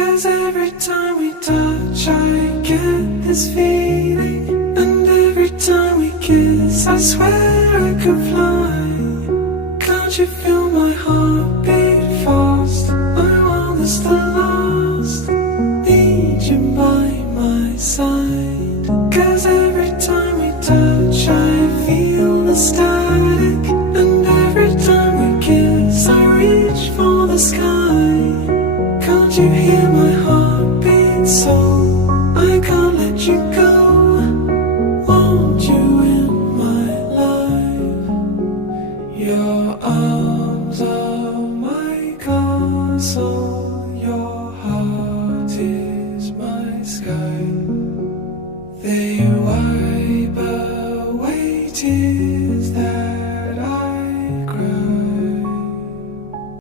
'Cause every time we touch I get this feeling, and every time we kiss I swear I could fly. Can't you feel my heart beat fast? My world is still lost, need you by my side. 'Cause every time we touch I feel the static, and every time we kiss I reach for the sky. Can't you hear my heart beat so